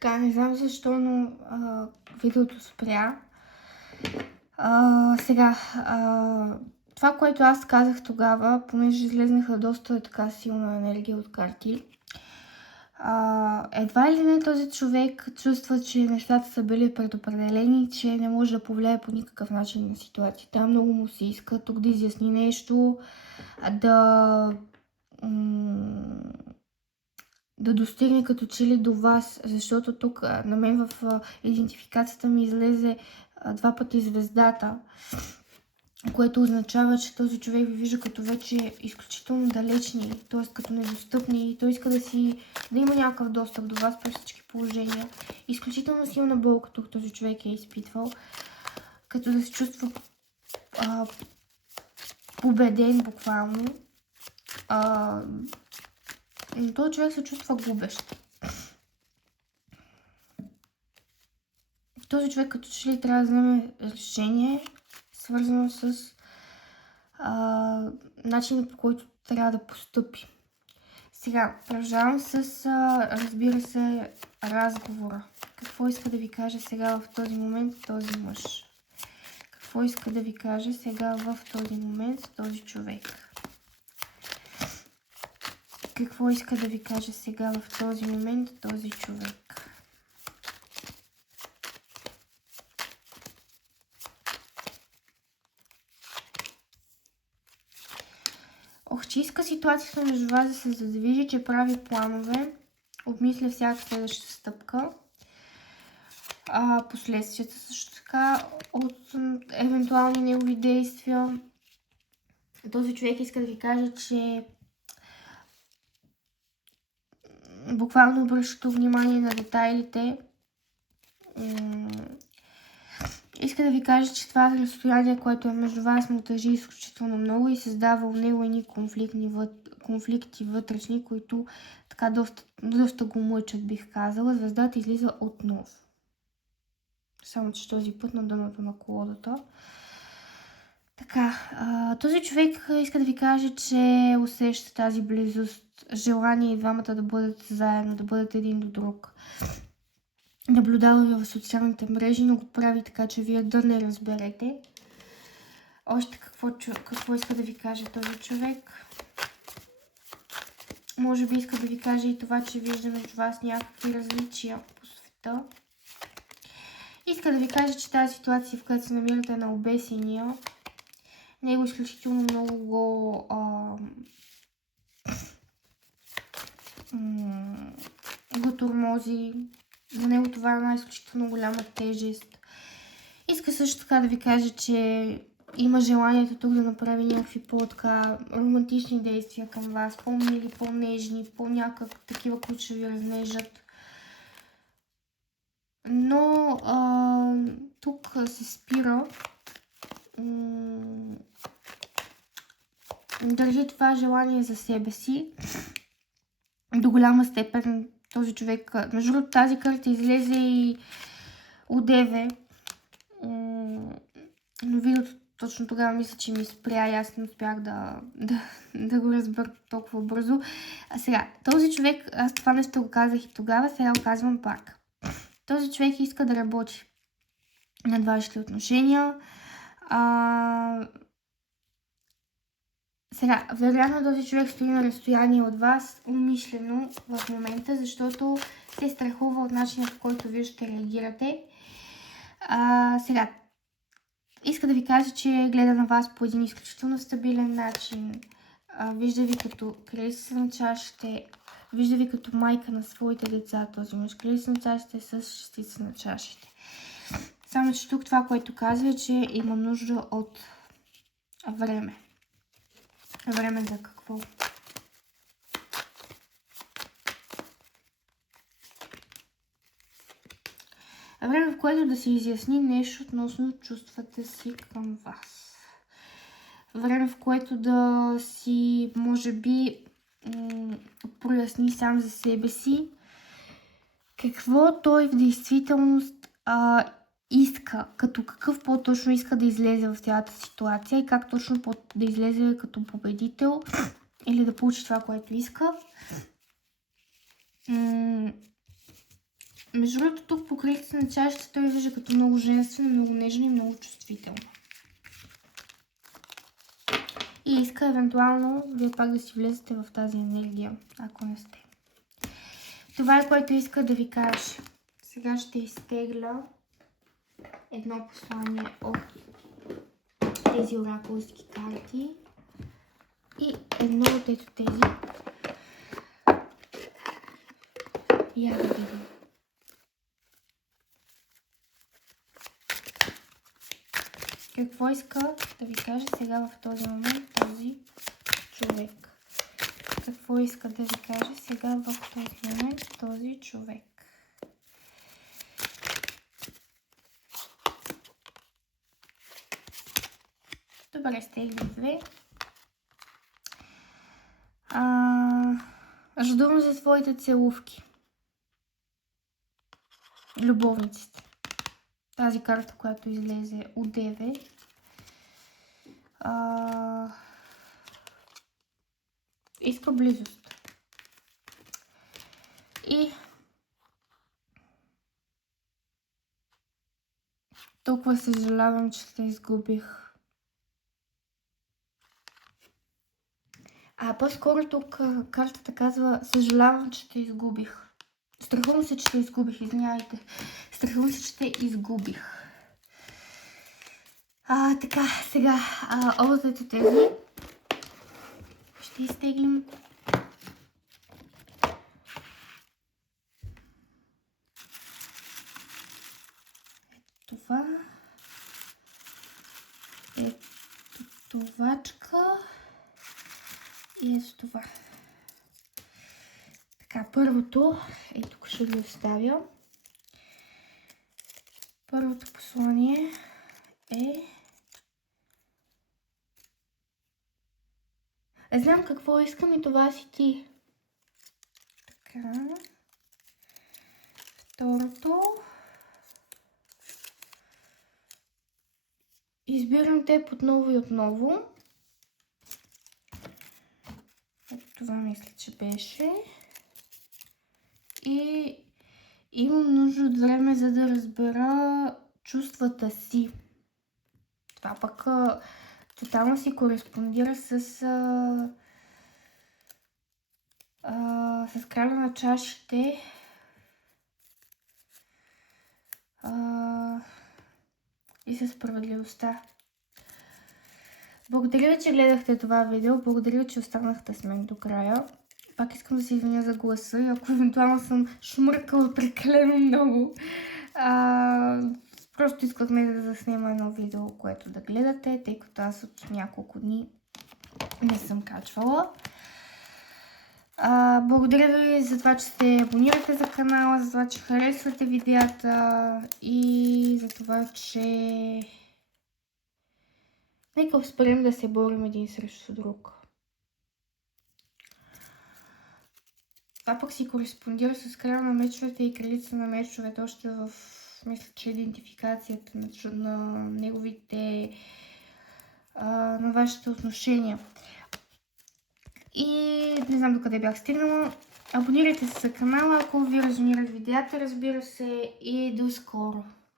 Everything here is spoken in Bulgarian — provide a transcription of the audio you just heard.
Така, не знам защо, но видеото спря. Сега, това, което аз казах тогава, понеже излезнаха доста така силна енергия от карти, едва ли не този човек чувства, че нещата са били предопределени, че не може да повлияе по никакъв начин на ситуацията. Много му се иска тук да изясни нещо, да достигне като че ли до вас, защото тук на мен в идентификацията ми излезе 2 пъти звездата, което означава, че този човек ви вижда като вече изключително далечни, т.е. като недостъпни. Той иска да има някакъв достъп до вас при всички положения. Изключително силна болка тук този човек е изпитвал, като да се чувства победен буквално. Но този човек се чувства губещ. Този човек като че ли трябва да вземе решение, свързано с начина, по който трябва да постъпи. Сега, продължавам с, разбира се, разговора. Какво иска да ви каже сега в този момент този мъж? Какво иска да ви каже сега в този момент този човек? Какво иска да ви каже сега в този момент този човек? Че иска ситуацията между вас да се задвижи, че прави планове, обмисля всяка следваща стъпка, последствията също така от евентуални негови действия. Този човек иска да ви каже, че буквално обръща внимание на детайлите. Иска да ви кажа, че това разстояние, което е между вас, му тъжи изключително много и създава у него едни конфликти вътрешни, които така доста го мъчат, бих казала. Звездата излиза отново. Само че този път на дъното на колодата. Така, този човек иска да ви каже, че усеща тази близост, желание и двамата да бъдете заедно, да бъдете един до друг. Наблюдава ви в социалните мрежи, но го прави така, че вие да не разберете. Още какво иска да ви каже този човек? Може би иска да ви каже и това, че вижда между вас някакви различия по света. Иска да ви каже, че тази ситуация, в която се намирате на обесения, него изключително много го тормози. За него това е една изключително голяма тежест. Иска също така да ви каже, че има желанието тук да направи някакви по-романтични действия към вас, по-мили, по-нежни, по-някак такива, които ще ви разнежат. Но тук се спира. Държи това желание за себе си. До голяма степен този човек, между другото тази карта излезе и одеве, но видеото точно тогава мисля, че ми спря и аз не успях да го разбера толкова бързо. Сега, този човек, аз това нещо го казах и тогава, сега го казвам пак. Този човек иска да работи над вашите отношения. Сега, вероятно този човек стои на разстояние от вас умишлено в момента, защото се страхува от начина, по който вие ще реагирате. Сега, иска да ви кажа, че гледа на вас по един изключително стабилен начин. Вижда ви като кралица на чашите, вижда ви като майка на своите деца, този мъж. Кралица на чашите с шестица на чашите. Само, че тук това, което казва е, че има нужда от време. Време за какво? Време, в което да се изясни нещо относно чувствата си към вас. Време, в което да си, може би, проясни сам за себе си какво той в действителност иска, като какъв по-точно иска да излезе в цялата ситуация и как точно да излезе като победител или да получи това, което иска. Между другото, тук по крилицата на чашата той вижда като много женствено, много нежно и много чувствително. И иска евентуално вие пак да си влезете в тази енергия, ако не сте. Това е, което иска да ви каже. Сега ще изтегля едно послание от тези оракулски карти и едно от ето тези. Я да видим. Какво иска да ви каже сега в този момент този човек? Какво иска да ви каже сега в този момент този човек? Добре, стегли две. Ждувам за своите целувки. Любовниците. Тази карта, която излезе от 9. Иска близост. И толкова съжалявам, че се изгубих. По-скоро тук картата казва: съжалявам, че те изгубих. Страхувам се, че те изгубих, извинявайте. Страхувам се, че те изгубих. Така, сега областите тези ще изтеглим. Това. Ето товачка. И ето това. Така, първото, тук ще ви оставя. Първото послание е: знам какво искам и това си ти. Така. Второто: избирам теб отново и отново. Това мисля, че беше. И имам нужда от време, за да разбера чувствата си. Това пък тотално си кореспондира с краля на чашите. И със справедливостта. Благодаря ви, че гледахте това видео. Благодаря ви, че останахте с мен до края. Пак искам да се извиня за гласа и ако евентуално съм шмъркала прекалено много. Просто искахме да заснема едно видео, което да гледате, тъй като аз от няколко дни не съм качвала. Благодаря ви за това, че се абонирате за канала, за това, че харесвате видеята и за това, че нека успеем да се борим един срещу друг. Това пък си кореспондира с края на мечовете и кралица на мечовете, още в, мисля, че идентификацията на неговите, на вашите отношения. И не знам докъде бях стигнала. Абонирайте се за канала, ако ви резонират видеята, разбира се, и до скоро!